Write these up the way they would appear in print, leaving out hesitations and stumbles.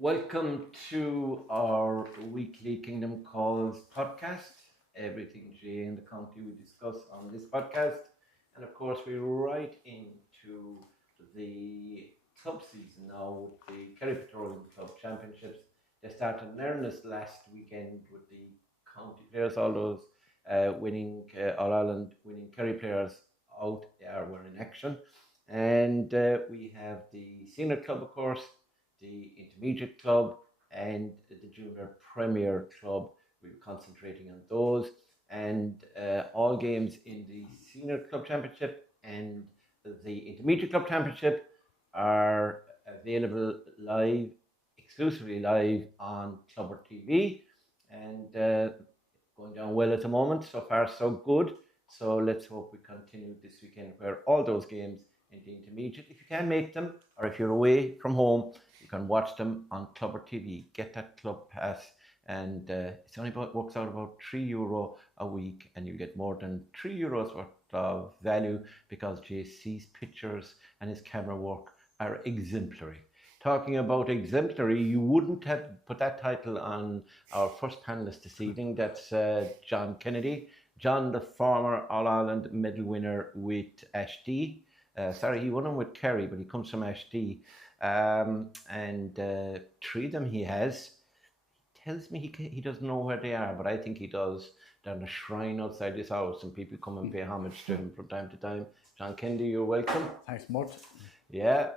Welcome to our weekly Kingdom Calls podcast. Everything Jay in the county we discuss on this podcast. And of course, we're right into the club season now with the Kerry Petroleum Club Championships. They started in earnest last weekend with the county players, all those winning All Ireland winning Kerry players out there were in action. And we have the senior club, of course, the intermediate club, and the junior premier club. We'll be concentrating on those. And all games in the senior club championship and the intermediate club championship are available live, exclusively live on Clubber TV. And going down well at the moment. So far, so good. So let's hope we continue this weekend where all those games in the intermediate, if you can make them, or if you're away from home, you can watch them on Clubber TV. Get that club pass, and it's only works out about €3 a week, and you get more than €3 worth of value because JC's pictures and his camera work are exemplary. Talking about exemplary, you wouldn't have put that title on our first panelist this evening. That's John Kennedy. John, the former All-Ireland medal winner with Ashty. He won them with Kerry, but he comes from Ashty. And three of them he has. He tells me he doesn't know where they are, but I think he does. They're in a shrine outside his house, and people come and pay homage to him from time to time. John Kennedy, you're welcome. Thanks, Murt. Yeah.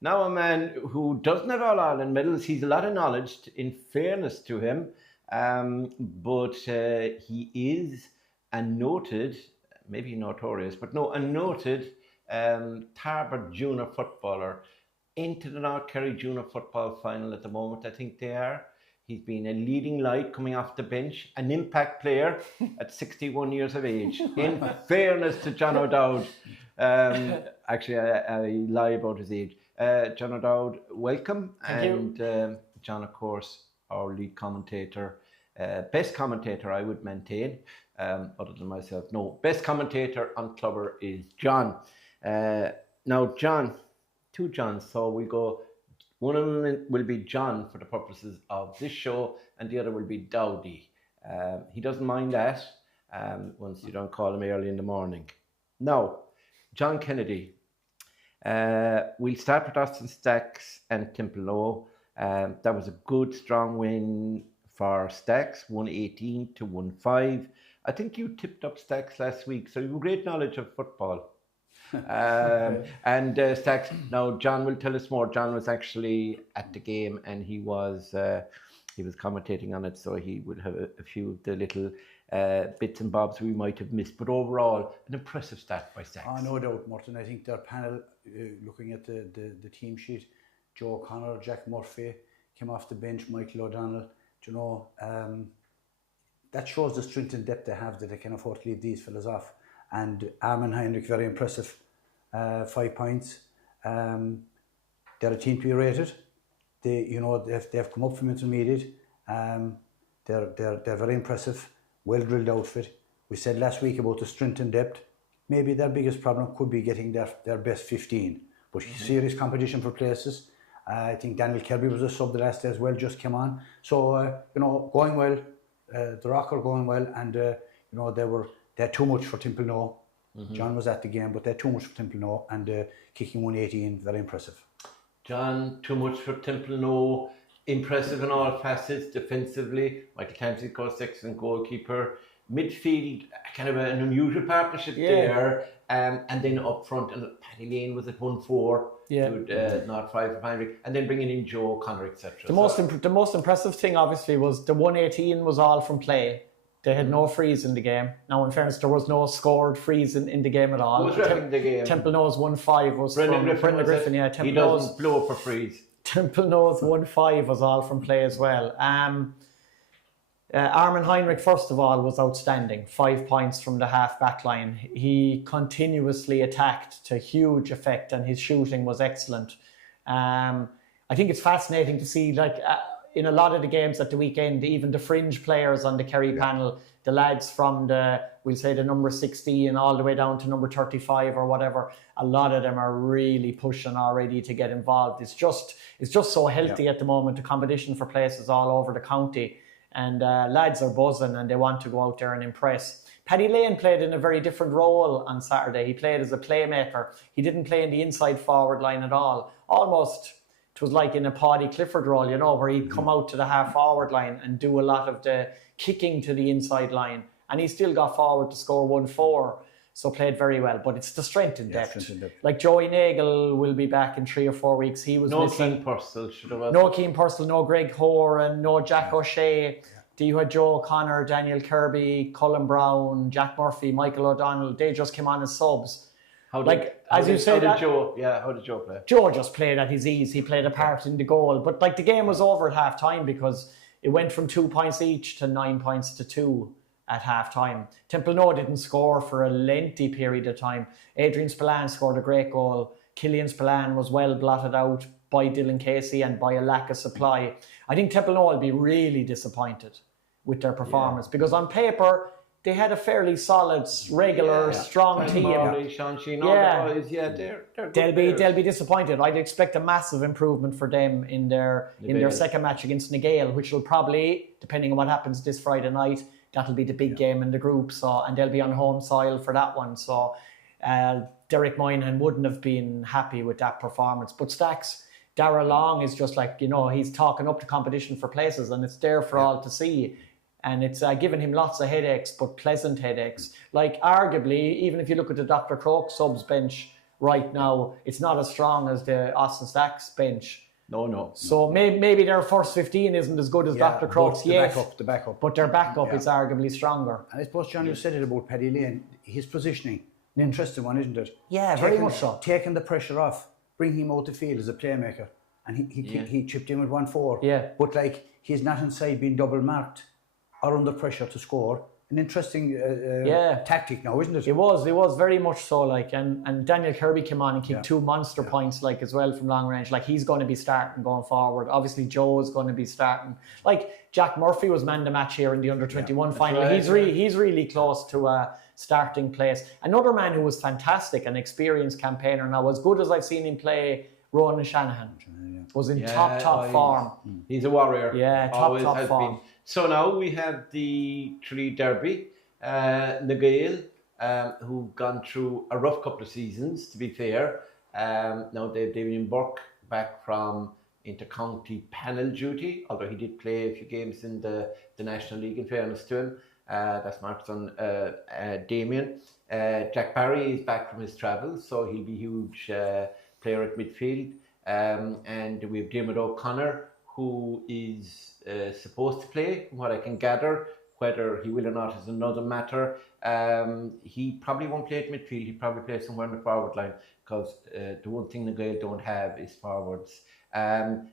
Now a man who doesn't have All-Ireland medals, he's a lot of knowledge, in fairness to him, but he is a noted, maybe notorious, but no, a noted Tarbert junior footballer into the North Kerry junior football final at the moment. I think they are. He's been a leading light coming off the bench, an impact player at 61 years of age. In fairness to John O'Dowd, actually I lie about his age. John O'Dowd, welcome. Thank you. John, of course, our lead commentator, best commentator I would maintain, other than myself. No, best commentator on Clubber is John. Now, John, two Johns, so we'll go. One of them will be John for the purposes of this show, and the other will be Dowdy. He doesn't mind that once you don't call him early in the morning. Now, John Kennedy. We'll start with Austin Stacks and Timperlow. That was a good, strong win for Stacks, 118 to 1-5. I think you tipped up Stacks last week, so you have great knowledge of football. And Stacks, now John will tell us more. John was actually at the game, and he was commentating on it, so he would have a few of the little bits and bobs we might have missed. But overall, an impressive stat by Stacks. Oh, no doubt, Martin. I think their panel, looking at the team sheet, Joe O'Connor, Jack Murphy, came off the bench, Michael O'Donnell, that shows the strength and depth they have, that they can afford to leave these fellas off. And Armin Heinrich, very impressive, 5 points. They're a team to be rated. They've come up from intermediate. They're very impressive, well drilled outfit. We said last week about the strength and depth. Maybe their biggest problem could be getting their best 15. But serious competition for places. I think Daniel Kerry was a sub the last day as well, just came on. So going well. The Rock are going well, and they had too much for Timperlow. John was at the game, but they had too much for Timperlow, and kicking 118, very impressive. John, too much for Timperlow, impressive in all facets, defensively. Michael Clancy, course, excellent goalkeeper. Midfield, kind of an unusual partnership there. And then up front, and Paddy Lane was at 1-4 to not 5 for Heinrich, and then bringing in Joe O'Connor, etc. The most impressive thing, obviously, was the 118 was all from play. They had no frees in the game. Now, in fairness, there was no scored frees in the game at all. Who was refereeing the game? Templenose 1-5 was Brendan from Griffin. Yeah, he doesn't blow for frees. Templenose 1-5 was all from play as well. Armin Heinrich, first of all, was outstanding. 5 points from the half-back line. He continuously attacked to huge effect, and his shooting was excellent. I think it's fascinating to see, in a lot of the games at the weekend, even the fringe players on the Kerry panel, the lads from we'll say the number 16 all the way down to number 35 or whatever, a lot of them are really pushing already to get involved. It's just so healthy at the moment, the competition for places all over the county, and lads are buzzing and they want to go out there and impress. Paddy Lane played in a very different role on Saturday. He played as a playmaker. He didn't play in the inside forward line at all. Almost, it was like in a Paddy Clifford role, you know, where he'd come out to the half forward line and do a lot of the kicking to the inside line. And he still got forward to score 1-4. So played very well. But it's the strength in depth. Like Joey Nagel will be back in 3 or 4 weeks. He was missing. Keane Purcell should have. No Keane Purcell, no Greg Horan, no Jack O'Shea. You had Joe O'Connor, Daniel Kirby, Colin Brown, Jack Murphy, Michael O'Donnell. They just came on as subs. How did Joe play? Joe just played at his ease. He played a part in the goal. But like the game was over at half time because it went from 2 points each to 9 points to 2 at half time. Templenoe didn't score for a lengthy period of time. Adrian Spillane scored a great goal. Killian Spillane was well blotted out by Dylan Casey and by a lack of supply. I think Templenoe will be really disappointed with their performance because on paper they had a fairly solid, regular, strong team. They'll be disappointed. I'd expect a massive improvement for them in their second match against Nagale, which will probably, depending on what happens this Friday night, that'll be the big game in the group. So, and they'll be on home soil for that one. So Derek Moynihan wouldn't have been happy with that performance. But Stacks, Darragh Long is just like, you know, he's talking up the competition for places and it's there for all to see. And it's given him lots of headaches, but pleasant headaches. Like, arguably, even if you look at the Dr. Crokes subs bench right now, it's not as strong as the Austin Stacks bench. No. So maybe their first 15 isn't as good as Dr. Crokes yet. The backup. But their backup is arguably stronger. And I suppose, John, you said it about Paddy Lane. His positioning, an interesting one, isn't it? Yeah, very much so. Taking the pressure off, bringing him out the field as a playmaker. And he chipped in with 1-4. Yeah. But, like, he's not inside being double marked or under pressure to score. An interesting tactic now, isn't it? It was very much so. Like, and Daniel Kirby came on and kicked 2 monster points, like, as well from long range. Like, he's going to be starting going forward. Obviously, Joe is going to be starting. Like, Jack Murphy was man the match here in the under-21 final. Right, he's really close to a starting place. Another man who was fantastic, an experienced campaigner now, as good as I've seen him play, Ronan Shanahan, was in top form. He's a warrior. Yeah, top form. Been. So now we have the Tralee Derby, Nagale, who've gone through a rough couple of seasons, to be fair. Now David Burke back from inter-county panel duty, although he did play a few games in the National League, in fairness to him. That's Mark's son, Damien. Jack Barry is back from his travels, so he'll be a huge player at midfield. And we have Diarmuid O'Connor, who is supposed to play, from what I can gather. Whether he will or not is another matter. He probably won't play at midfield. He'll probably play somewhere in the forward line because the one thing the Gael don't have is forwards. And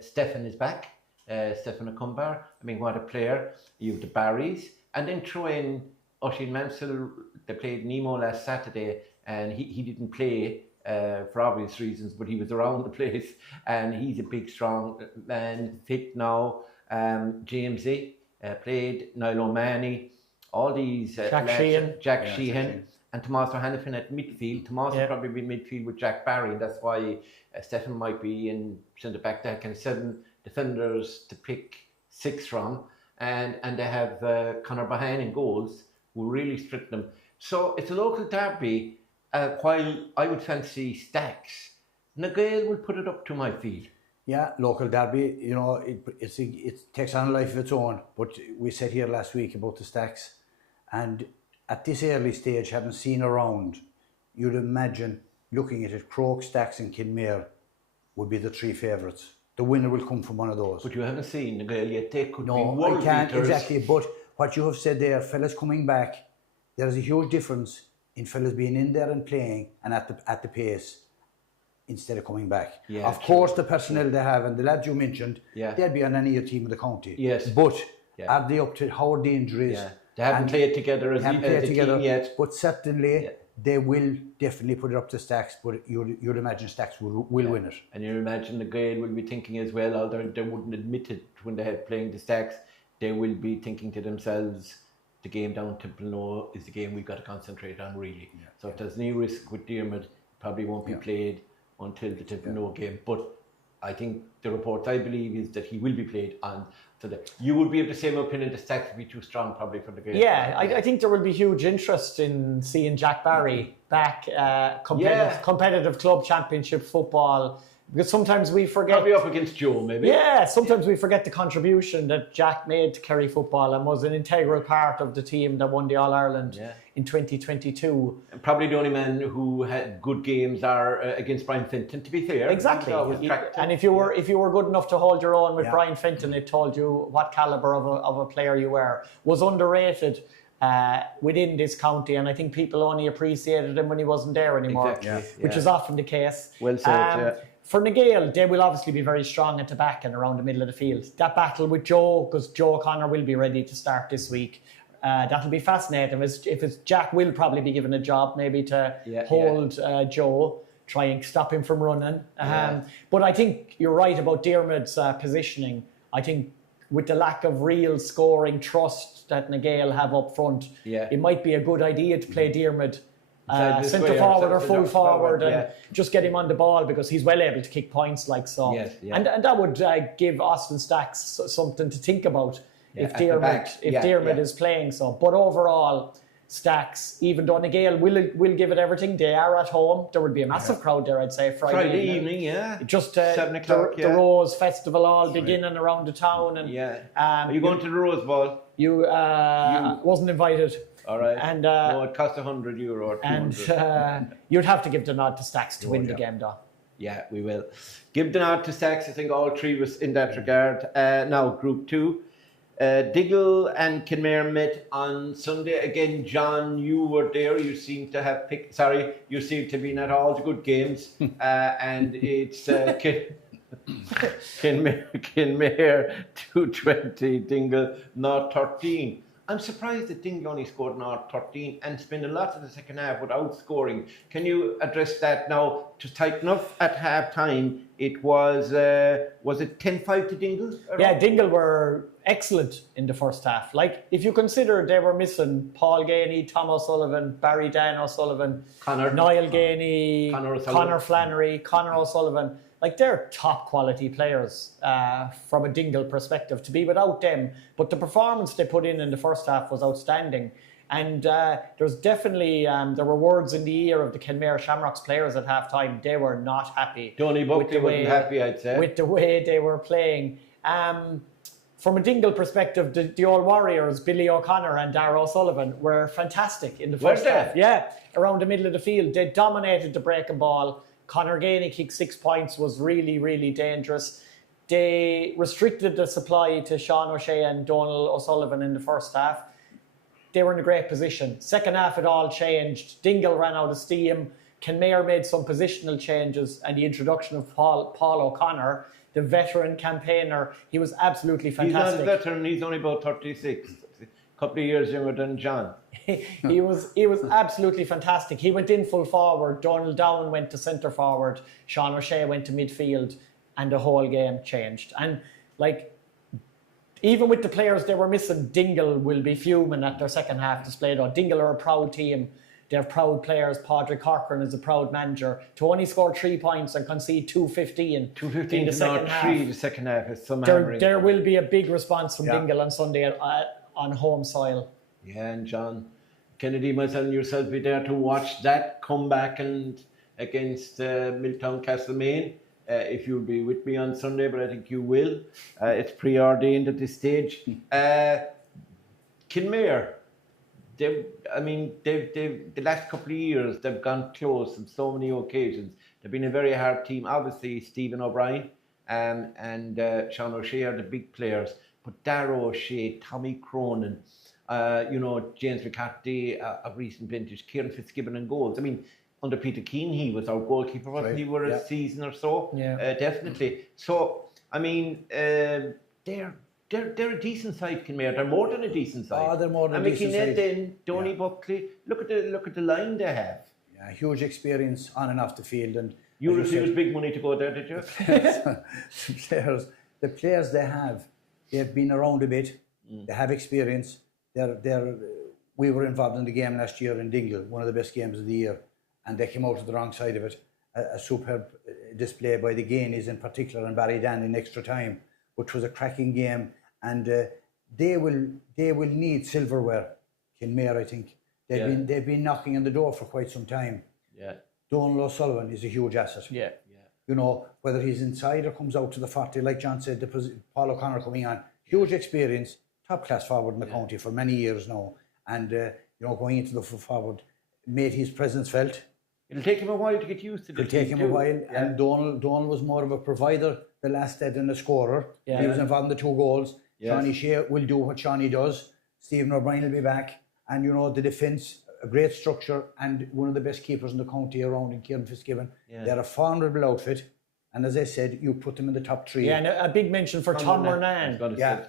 Stefan is back. Stefan Acumbar. I mean, what a player. You have the Barrys. And then throw in Oisin Mansell. They played Nemo last Saturday and he didn't play for obvious reasons, but he was around the place and he's a big, strong man, fit now. Jamesy played, Niall O'Mahony, all these Jack Sheehan and Tomás O'Hanifin at midfield. Tomás will probably be midfield with Jack Barry, and that's why Stefan might be in centre back. They have 7 defenders to pick 6 from, and they have Conor Behan in goals, who really stripped them. So it's a local derby. While I would fancy Stacks, Nagale will put it up to my field. Yeah, local derby, you know, it takes on a life of its own. But we said here last week about the Stacks, and at this early stage, having seen around, you'd imagine, looking at it, Crokes, Stacks and Kenmare would be the 3 favourites. The winner will come from one of those. But you haven't seen Nagale yet. They could be world beaters. No, I can't, beaters. Exactly. But what you have said there, fellas coming back, there's a huge difference in fellas being in there and playing and at the pace instead of coming back. Yeah, of course, the personnel they have and the lads you mentioned, they'll be on any team in the county. Yes. But are they up to how the injuries? Yeah. They haven't played together as a team yet. But certainly they will definitely put it up to Stacks, but you'd imagine Stacks will win it. And you imagine the Gael will be thinking as well, although they wouldn't admit it when they had playing the Stacks, they will be thinking to themselves, the game down Temple is the game we've got to concentrate on really. Yeah. So if there's any risk with Diarmid, probably won't be played until the Temple game. But I think the report I believe is that he will be played on today. You would be of the same opinion the Stacks would be too strong probably for the game. Yeah, I think there will be huge interest in seeing Jack Barry back competitive club championship football. Because sometimes we forget... Probably up against Joe, maybe. Yeah, sometimes we forget the contribution that Jack made to Kerry football and was an integral part of the team that won the All-Ireland in 2022. And probably the only man who had good games are against Brian Fenton, to be fair. Exactly. And if you were good enough to hold your own with Brian Fenton, it told you what calibre of a player you were. Was underrated within this county, and I think people only appreciated him when he wasn't there anymore, which is often the case. Well said, For Gael, they will obviously be very strong at the back and around the middle of the field. That battle with Joe, because Joe O'Connor will be ready to start this week. That'll be fascinating. If it's Jack will probably be given a job maybe to hold Joe, try and stop him from running. But I think you're right about Diarmid's positioning. I think with the lack of real scoring trust that Gael have up front, it might be a good idea to play Diarmid centre forward or full forward and just get him on the ball because he's well able to kick points like so. And that would give Austin Stacks something to think about if Diarmid is playing so. But overall, Stacks, even though Gael will give it everything, they are at home. There would be a massive crowd there, I'd say, Friday evening. Just 7 o'clock, the Rose Festival all beginning around the town. And, are you going to the Rose Ball? You wasn't invited. All right. And no, it costs €100 or 200. And you'd have to give the nod to Stacks to win the game, though. Yeah, we will give the nod to Stacks. I think all three was in that regard. Now, Group 2. Dingle and Kenmare met on Sunday. Again, John, you were there. You seem to have you seem to be at all the good games. And it's Kenmare 220, Dingle 013. I'm surprised that Dingle only scored 13 and spent a lot of the second half without scoring. Can you address that now? To tighten up at half time, it was it 10-5 to Dingle? Yeah, Dingle were excellent in the first half. Like, if you consider they were missing Paul Ganey, Tom O'Sullivan, Barry Dan O'Sullivan, Niall Ganey, Conor Flannery, Conor O'Sullivan. Like, they're top quality players from a Dingle perspective to be without them. But the performance they put in the first half was outstanding. And there's definitely, there were words in the ear of the Kenmare Shamrocks players at half time. They were not happy. Donny Buckley wasn't happy, I'd say. With the way they were playing. From a Dingle perspective, the old Warriors, Billy O'Connor and Darragh O'Sullivan, were fantastic in the first half. Yeah, around the middle of the field. They dominated the breaking ball. Conor Ganey kicked 6 points, was really, really dangerous. They restricted the supply to Sean O'Shea and Donald O'Sullivan in the first half. They were in a great position. Second half, it all changed. Dingle ran out of steam. Kenmare made some positional changes, and the introduction of Paul O'Connor, the veteran campaigner, he was absolutely fantastic. He's not a veteran, he's only about 36. A couple of years younger than John. He was absolutely fantastic. He went in full forward. Donald Down went to centre forward. Sean O'Shea went to midfield, and the whole game changed. And like, even with the players they were missing, Dingle will be fuming at their second half display. Though Dingle are a proud team. They have proud players. Padraig Corcoran is a proud manager. To only score 3 points and concede 215 in the second half. 3 the second half is some hammering. There will be a big response from Dingle on Sunday on home soil. Yeah, and John Kennedy, myself and yourself be there to watch that comeback and against Miltown Castlemaine. If you'll be with me on Sunday, but I think you will. It's preordained at this stage. Kenmare, the last couple of years they've gone close on so many occasions. They've been a very hard team. Obviously, Stephen O'Brien and Sean O'Shea are the big players, but Darragh O'Shea, Tommy Cronin, James McCarthy of recent vintage, Kieran Fitzgibbon and goals. I mean, under Peter Keane, he was our goalkeeper, wasn't he? For a season or so, definitely. So, I mean, they're they're a decent side, Kenmare. They're more than a decent side. Oh, they're more than a decent Mickey side. Nathan, Donny Buckley. Look at the line they have. Yeah, huge experience on and off the field. And You refused big money to go there, did you? the players they've been around a bit. They have experience. We were involved in the game last year in Dingle, one of the best games of the year, and they came out of the wrong side of it. A superb display by the Gainies in particular and Barry Dan in extra time, which was a cracking game. And they will need silverware. Kenmare, I think they've been knocking on the door for quite some time. Yeah. Donald O'Sullivan is a huge asset. Yeah. You know, whether he's inside or comes out to the 40, like John said, Paul O'Connor coming on, huge experience, top class forward in the county for many years now, and going into the forward, made his presence felt. It'll take him a while to get used to it. It'll take him a while, and Donald was more of a provider the last day than a scorer. Yeah. He was involved in the 2 goals. Yes. Johnny Shea will do what Johnny does. Stephen O'Brien will be back, and the defence, a great structure, and one of the best keepers in the county around in Kieran Fitzgibbon. Yeah. They're a formidable outfit, and as I said, you put them in the top 3. Yeah, and a big mention for Tom Murnan. Yeah.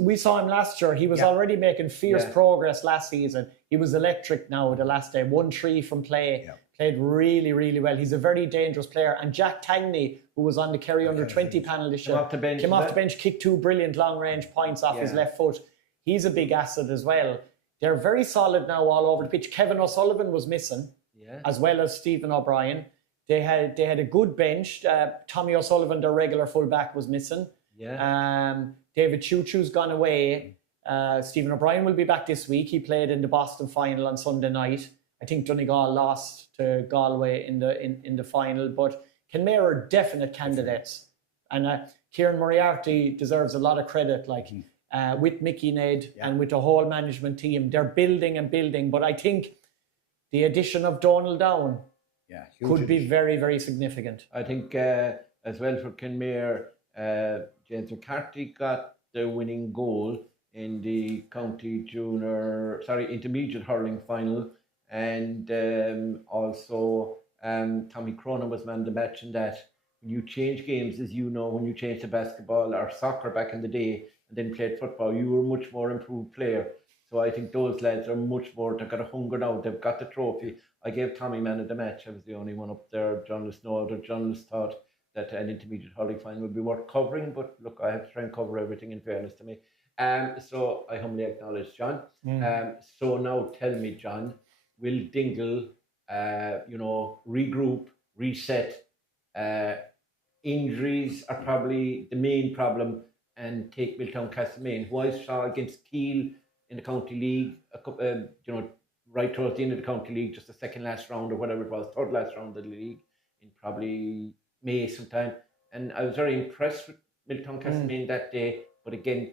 We saw him last year. He was already making fierce progress last season. He was electric now the last day. 1-3 from play. Yeah. Played really, really well. He's a very dangerous player. And Jack Tangney, who was on the Kerry under-20 panel this year, came off the bench, kicked 2 brilliant long-range points off his left foot. He's a big asset as well. They're very solid now all over the pitch. Kevin O'Sullivan was missing, as well as Stephen O'Brien. They had a good bench. Tommy O'Sullivan, their regular fullback, was missing. Yeah. David Choo-Choo's gone away. Stephen O'Brien will be back this week. He played in the Boston final on Sunday night. I think Donegal lost to Galway in the final, but Kenmare are definite candidates. And Kieran Moriarty deserves a lot of credit, with Mickey Ned and with the whole management team. They're building and building, but I think the addition of Donald Down could be very, very significant. I think as well for Kenmare, James McCarthy got the winning goal in the intermediate hurling final, and also Tommy Cronin was man of the match in that. When you change games, as you know, when you change to basketball or soccer back in the day and then played football, you were a much more improved player. So I think those lads are much more, they've got a hunger now, they've got the trophy. I gave Tommy man of the match. I was the only one up there. Journalists thought that an intermediate hurling final would be worth covering, but look, I have to try and cover everything in fairness to me. So I humbly acknowledge John. So now tell me, John, will Dingle, regroup, reset? Injuries are probably the main problem, and take Miltown Castlemaine, who I saw against Keele in the county league, right towards the end of the county league, just the second last round or whatever it was, third last round of the league in probably May sometime. And I was very impressed with Miltown Castlemaine that day, but again,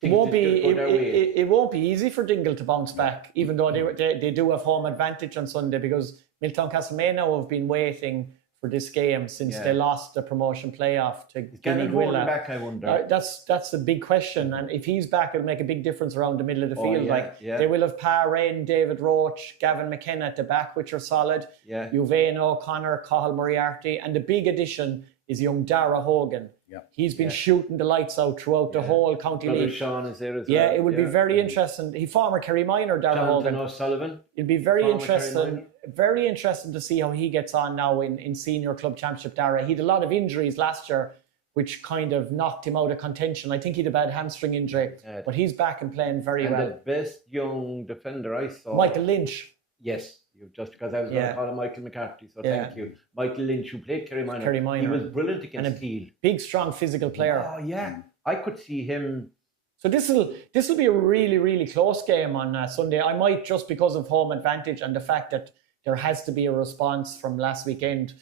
it won't be easy for Dingle to bounce back, even though they do have home advantage on Sunday, because Miltown Castlemaine now have been waiting for this game since they lost the promotion playoff to Guinea-Gwilla. Back, I wonder. That's a big question, and if he's back, it'll make a big difference around the middle of the field. They will have Pa Rain, David Roach, Gavin McKenna at the back, which are solid. Uvain O'Connor, Cathal Moriarty, and the big addition is young Dara Hogan. He's been shooting the lights out throughout the whole county league. Sean is there as well. Yeah, it will be very interesting. He former Kerry minor, Dara Hogan. O'Sullivan. It'll be very interesting to see how he gets on now in senior club championship. Dara, he had a lot of injuries last year, which kind of knocked him out of contention. I think he had a bad hamstring injury, but he's back and playing very well. The best young defender I saw, Michael Lynch. Yes, just because I was going to call him Michael McCarthy, so thank you. Michael Lynch, who played Kerry Minor. He was brilliant against Keele. Big, strong physical player. Oh, yeah. I could see him. So this will be a really, really close game on Sunday. I might, just because of home advantage and the fact that there has to be a response from last weekend,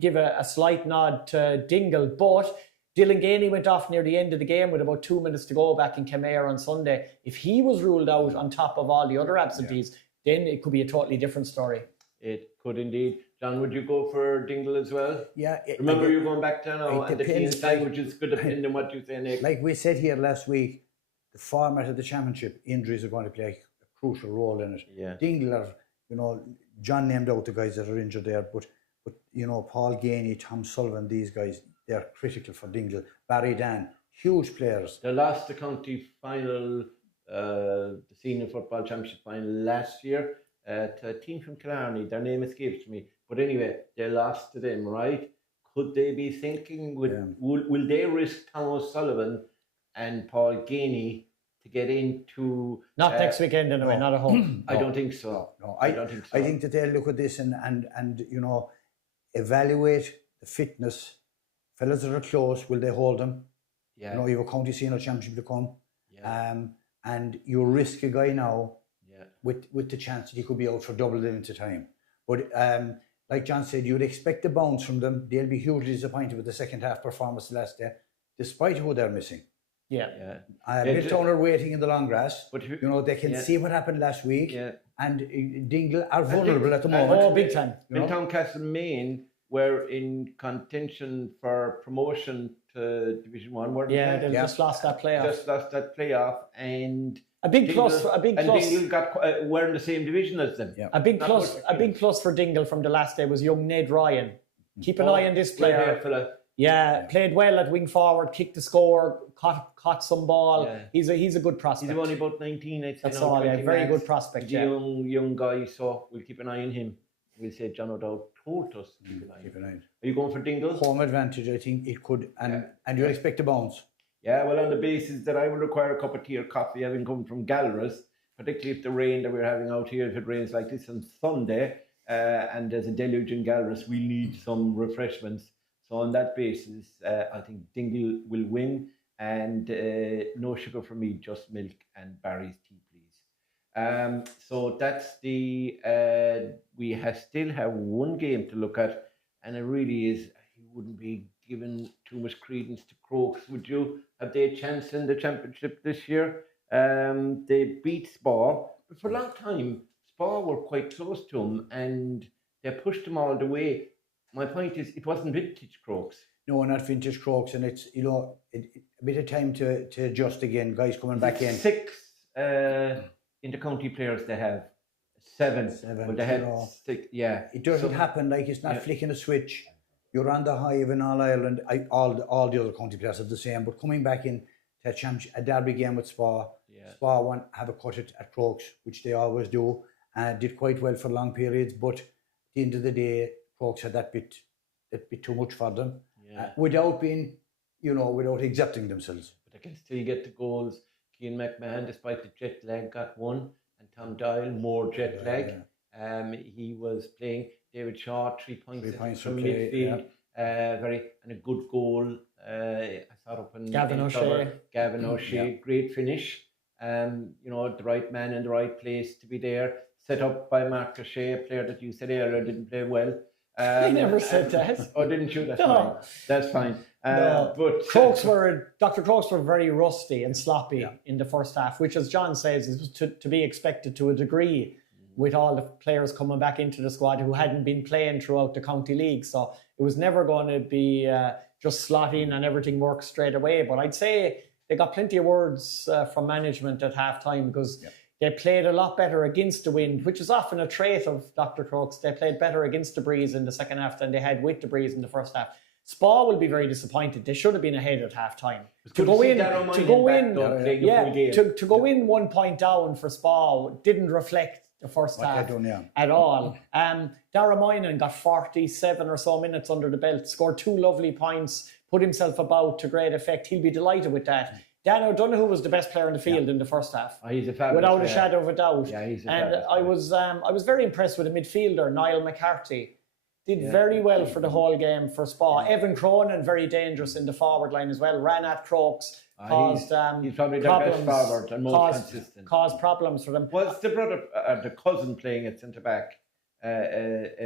give a slight nod to Dingle. But Dylan Gainey went off near the end of the game with about 2 minutes to go back in Kenmare on Sunday. If he was ruled out on top of all the other absentees, then it could be a totally different story. It could indeed. John, would you go for Dingle as well? Yeah. Remember, you're going back down now, and the team's language is going to depend on what you say next. Like we said here last week, the format of the championship, injuries are going to play a crucial role in it. Yeah. Dingle are, John named out the guys that are injured there, but Paul Gainey, Tom Sullivan, these guys, they're critical for Dingle. Barry Dan, huge players. They lost the county final, the senior football championship final last year to a team from Killarney. Their name escapes me. But anyway, they lost to them, right? Could they be thinking, will they risk Tom O'Sullivan and Paul Ganey to get into... Not next weekend anyway, not at home. I don't think so. No, I don't think so. I think that they'll look at this and evaluate the fitness. Fellas that are close, will they hold them? Yeah. You have a county senior championship to come. Yeah. And you risk a guy now Yeah. with the chance that he could be out for double the length of time. But like John said, you'd expect a bounce from them. They'll be hugely disappointed with the second half performance last day, despite who they're missing. Yeah. Miltown are waiting in the long grass. But they can see what happened last week. Yeah. And Dingle are vulnerable at the moment. Oh, big time. Miltown Castlemaine were in contention for promotion to Division 1. Weren't Yeah, they? they've just lost that playoff. Just lost that playoff, and A big plus. Dingle were in the same division as them. Yeah. A big plus for Dingle from the last day was young Ned Ryan. Keep an eye on this player. Fella. Yeah, played well at wing forward, kicked the score, caught some ball. Yeah. He's a good prospect. He's only about 19, I'd say. That's now, all. 20 Yeah, very max. good prospect. He's a young guy, so we'll keep an eye on him. We'll say John O'Dowd told us to keep an eye on him. Are you going for Dingle? Home advantage, I think it could, and you expect a bounce. Yeah, well, on the basis that I will require a cup of tea or coffee having come from Galler's, particularly if the rain that we're having out here, if it rains like this on Sunday, and there's a deluge in Galler's, we need some refreshments. So on that basis, I think Dingle will win, and no sugar for me, just milk and Barry's tea, please. So that's the, we still have one game to look at, and it really is, you wouldn't be given too much credence to Crokes, would you? Have they a chance in the championship this year? They beat Spa, but for a long time, Spa were quite close to them, and they pushed them all the way. My point is, it wasn't vintage Crokes. No, not vintage Crokes, and it's a bit of time to adjust again. Guys coming back in. 6 intercounty players they have. 7. But they had 6. Yeah. It doesn't happen like it's not flicking a switch. You're on the hive in all Ireland. All the other county players are the same, but coming back in to a derby game with Spa, Spa have a cut at Crokes, which they always do, and did quite well for long periods. But at the end of the day, Crokes had that bit too much for them, without being, without exerting themselves. But they can still get the goals. Cian McMahon, despite the jet lag, got 1, and Tom Doyle, more jet lag. He was playing. David Shaw, 3 points from midfield. And a good goal. I saw it up in Gavin O'Shea. Gavin O'Shea, great finish. The right man in the right place to be there. Set up by Mark O'Shea, a player that you said earlier didn't play well. I never said that. Oh, didn't you? That's No. fine. That's fine. No. But Dr. Crokes were very rusty and sloppy in the first half, which, as John says, is to be expected to a degree with all the players coming back into the squad who hadn't been playing throughout the county league. So it was never going to be just slot in and everything works straight away. But I'd say they got plenty of words from management at half-time, because they played a lot better against the wind, which is often a trait of Dr. Crokes. They played better against the breeze in the second half than they had with the breeze in the first half. Spa will be very disappointed. They should have been ahead at half-time. To go in 1 point down for Spa didn't reflect the first half at all. Dara Moynihan got 47 or so minutes under the belt, scored 2 lovely points, put himself about to great effect. He'll be delighted with that. Dan O'Donoghue was the best player in the field in the first half. He's a fabulous without a player. shadow of a doubt. Yeah, he's a and fabulous I was very impressed with the midfielder, Niall McCarthy. Did very well for the whole game for Spa. Evan Cronin, very dangerous in the forward line as well. Ran at Crokes, caused he's probably their problems, best forward and most consistent. Caused problems for them. Was the brother, the cousin playing at centre back?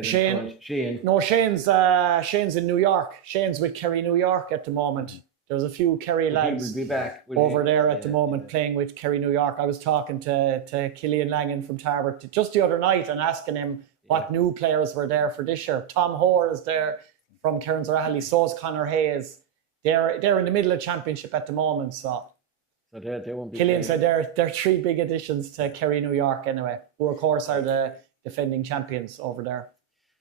Shane. No, Shane's in New York. Shane's with Kerry, New York at the moment. There's a few Kerry lads He will be back, over there at the moment playing with Kerry, New York. I was talking to Killian Langan from Tarbert just the other night and asking him what new players were there for this year. Tom Hoare is there from Cairns O'Reilly. So is Conor Hayes. They're in the middle of championship at the moment. So they won't be. Killian said they're 3 big additions to Kerry, New York anyway, who of course are the defending champions over there.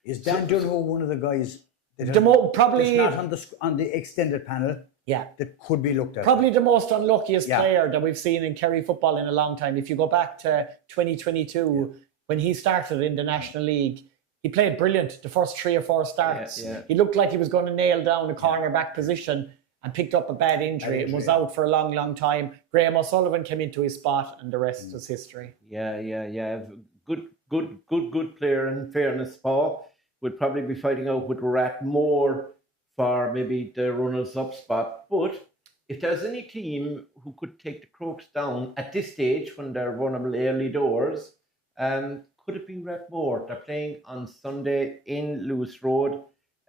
Is Dan Donoghue one of the guys that probably not on the extended panel? Yeah. that could be looked at. Probably the most unluckiest player that we've seen in Kerry football in a long time. If you go back to 2022, when he started in the National League, he played brilliant the first 3 or 4 starts. He looked like he was going to nail down a cornerback position and picked up a bad injury and was out for a long, long time. Graham O'Sullivan came into his spot and the rest is history. Yeah. Good player, in fairness, Paul. Would probably be fighting out with Rathmore for maybe the runners-up spot. But if there's any team who could take the Crokes down at this stage when they're vulnerable early doors, could it be Rathmore? They're playing on Sunday in Lewis Road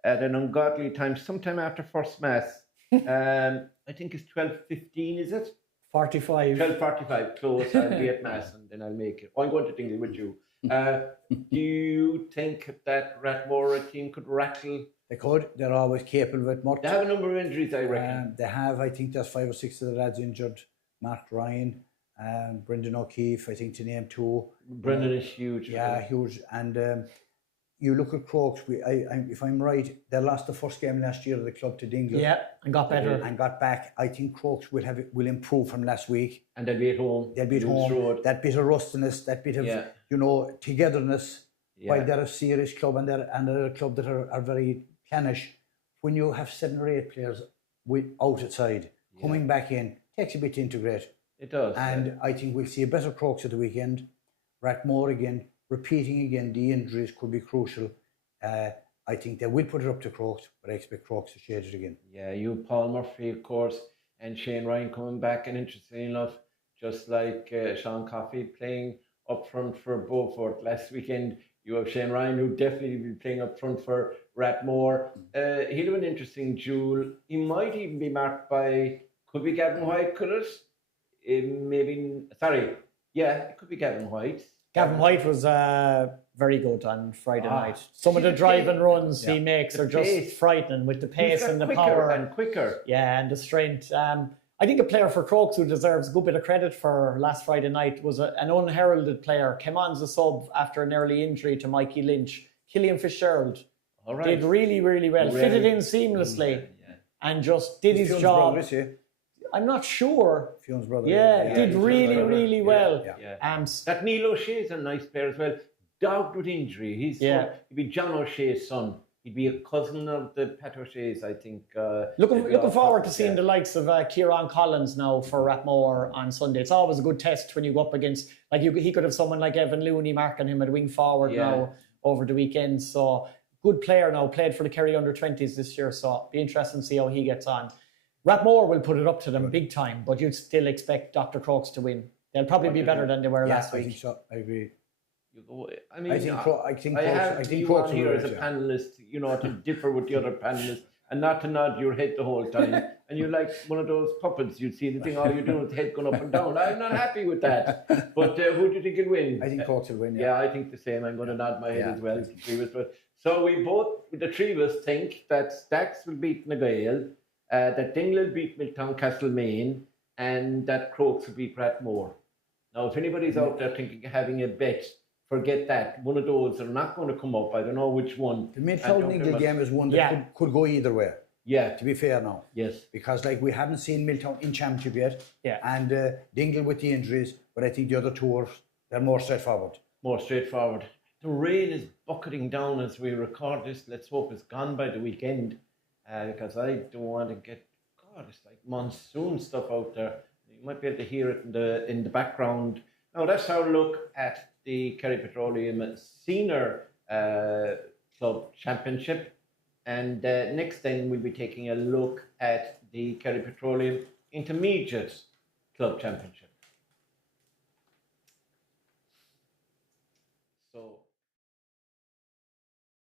at an ungodly time, sometime after first mass. I think it's 12:15, is it? 45. 12:45, close. I'll be at mass and then I'll make it. I'm going to Dingle with you. Do you think that Rathmore team could rattle? They could. They're always capable of it. Murt. They have a number of injuries, I reckon. They have. I think there's 5 or 6 of the lads injured. Mark Ryan, Brendan O'Keefe, I think, to name 2. Brendan is huge. Yeah, huge. And you look at Crokes, if I'm right, they lost the first game last year of the club to Dingle. Yeah, and got better. And got back. I think Crokes will improve from last week. And they'll be at home. They'll be at home. Road. That bit of rustiness, that bit of, togetherness, while they're a serious club and they're a club that are very clannish. When you have 7 or 8 players outside, coming back in, takes a bit to integrate. It does. And I think we'll see a better Crokes at the weekend. Rathmore again, repeating again, the injuries could be crucial. I think they will put it up to Crokes, but I expect Crokes to shade it again. Yeah, you, Paul Murphy, of course, and Shane Ryan coming back, and interestingly enough, just like Sean Coffey playing up front for Beaufort last weekend, you have Shane Ryan, who definitely will be playing up front for Rathmore. He'll have an interesting duel. He might even be marked by, could be Gavin White, could it? It could be Gavin White. Gavin White was very good on Friday night. Some of the drive and runs he makes are just frightening with the pace and the power. And quicker. Yeah, and the strength. I think a player for Crokes who deserves a good bit of credit for last Friday night was an unheralded player. Came on as a sub after an early injury to Mikey Lynch. Killian Fitzgerald. All right. Did really, really well. Fitted in seamlessly and just did his job. Brother, I'm not sure. Fion's brother. Did really well. That Neil O'Shea is a nice player as well. Dogged with injury. He'd be John O'Shea's son. He'd be a cousin of the Pat O'Shea's, I think. Looking forward to seeing the likes of Kieran Collins now for Rathmore on Sunday. It's always a good test when you go up against, he could have someone like Evan Looney marking him at wing forward now over the weekend. So good player now, played for the Kerry under-20s this year. So be interesting to see how he gets on. Rathmore will put it up to them big time, but you'd still expect Dr. Crokes to win. They'll probably be better than they were last week. I think so. I agree. I think Crokes here as a panelist, to differ with the other panelists and not to nod your head the whole time. And you're like one of those puppets. You see the thing, all you're doing is head going up and down. I'm not happy with that. But who do you think will win? I think Crokes will win. Yeah, I think the same. I'm going to nod my head as well. So we both, the 3 of us, think that Stacks will beat Nagail, that Dingle will beat Miltown Castlemaine, and that Crokes will beat Rathmore. Now, if anybody's out there thinking of having a bet, forget that. One of those are not going to come up. I don't know which one. The Miltown-Dingle game is one that could go either way. Yeah. To be fair now. Yes. Because we haven't seen Miltown in championship yet. Yeah. And Dingle with the injuries, but I think the other 2 they're more straightforward. More straightforward. The rain is bucketing down as we record this. Let's hope it's gone by the weekend. Because I don't want to get, it's like monsoon stuff out there. You might be able to hear it in the background. Now that's our look at the Kerry Petroleum Senior Club Championship. And next then we'll be taking a look at the Kerry Petroleum Intermediate Club Championship. So